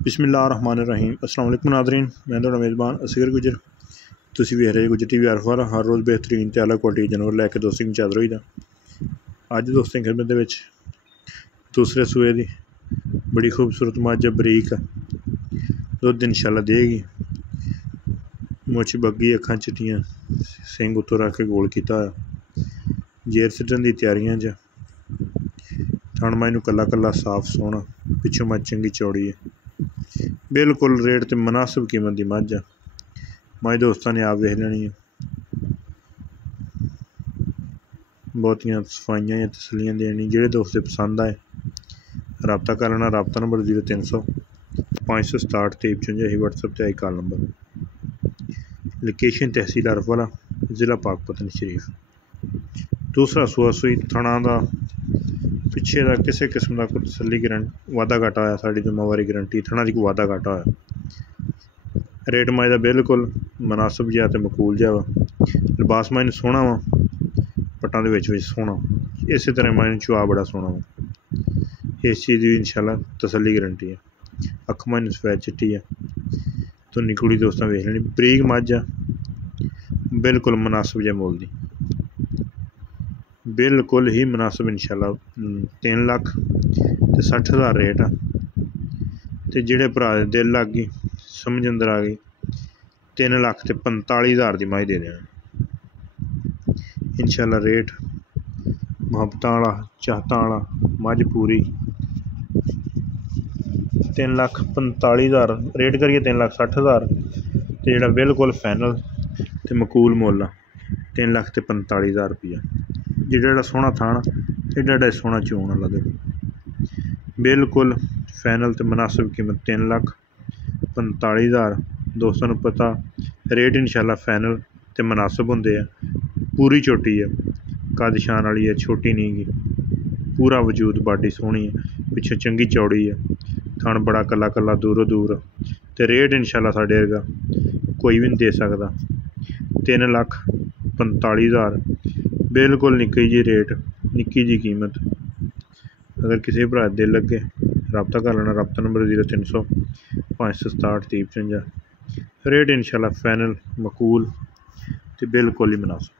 बिस्मिल्लाहिर्रहमानिर्रहीम। अस्सलाम वालेकुम नाज़रीन, मैं तुहाडा मेज़बान असगर गुजर। तुसीं वेख रहे गुजर टीवी अरफर। हर रोज़ बेहतरीन ते आला क्वालिटी जानवर लैके दोस्तें की चादर होई दा। अज दोस्तें खिदमत दे विच दूसरे सूए दी बड़ी खूबसूरत मझ बरीक दुध इंशाल्लाह देगी। मुछ बग्गी, अखां चिट्टियां, सिंग उत्तों रख के गोल किया होया, जेर सिटन की तैयारियां च। थण मझ नूं कला कला साफ सोहना, पिछों मझ चंगी चौड़ी है, बिल्कुल रेट ते मुनासिब कीमत की मझ है। मझ दोस्तों ने आप वेख लैनी है। बहुतियां सफाइयां या तसलियां देनी। जेह्ड़े दोस्त पसंद आए रबता कर लेना। रबता नंबर 0300 567 2355 व्हाट्सएप ते आई कॉल नंबर। लोकेशन तहसील अरफवाला, ज़िला पाकपतन शरीफ। दूसरा सूआ सूई थणा दा पिछे का किसी किस्म का कोई तसली वाधा घाटा होया, साड़ी जिम्मेवारी गारंटी। थणा दी कोई वाधा घाटा होया, रेट मझ दा बिल्कुल मुनासिब जिहा ते मकूल जिहा वा। लिबास मझ नूं सोहना वा, पट्टां दे विच सोहना, इस तरह मझ नूं चुआ बड़ा सोहना वा। इस चीज़ की इंशाल्लाह तसली गारंटी है। अख मझ नूं सफैद चिट्टी है, धुन्नी कुड़ी दोस्तां वेख लैनी। बरीक मझ आ, बिल्कुल मुनासिब जिहे मुल दी, बिल्कुल ही मुनासिब इंशाल्लाह। 3,60,000 रेट आ। ते जेह्ड़े भरा दे दिल लग गई, समझ अंदर आ गई, 3,45,000 की मझ दे देना इंशाल्लाह। रेट मुहब्बतां वाला, चाहतां वाला, मझ पूरी 3,45,000 रेट करिए। 3,60,000 ते जेह्ड़ा बिल्कुल फैनल ते मकूल मुल आ 3,45,000 रुपया। जेह्ड़ा सोहना थान, एडा सोहना चोन वाला, देखो बिल्कुल फैनल ते मुनासिब कीमत 3,45,000। दोस्तों नूं पता रेट इंशाल्लाह फैनल ते मुनासिब हुंदे आ। पूरी झोटी है, कद शान वाली है, छोटी नहीं गी, पूरा वजूद, बाडी सोहनी है, पिछे चंगी चौड़ी है, थण बड़ा कला कला दूरों दूर। ते रेट इंशाल्लाह साढ़े वर्गा कोई भी नहीं दे सकदा। 3,45,000 बिल्कुल निक्की जी रेट, निक्की जी कीमत। अगर किसी भरा दिल लगे रबता कर लेना। रबता नंबर 0300 567 2355। रेट इंशाल्लाह फैनल, मकूल ते बिल्कुल ही मुनासिब।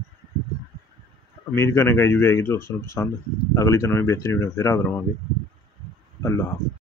उम्मीद करने का वीडियो आएगी दोस्तों को पसंद। अगली तो नवीं बेहतरीन वीडियो फिर हाज़िर होवांगे। अल्लाह हाफ़िज़।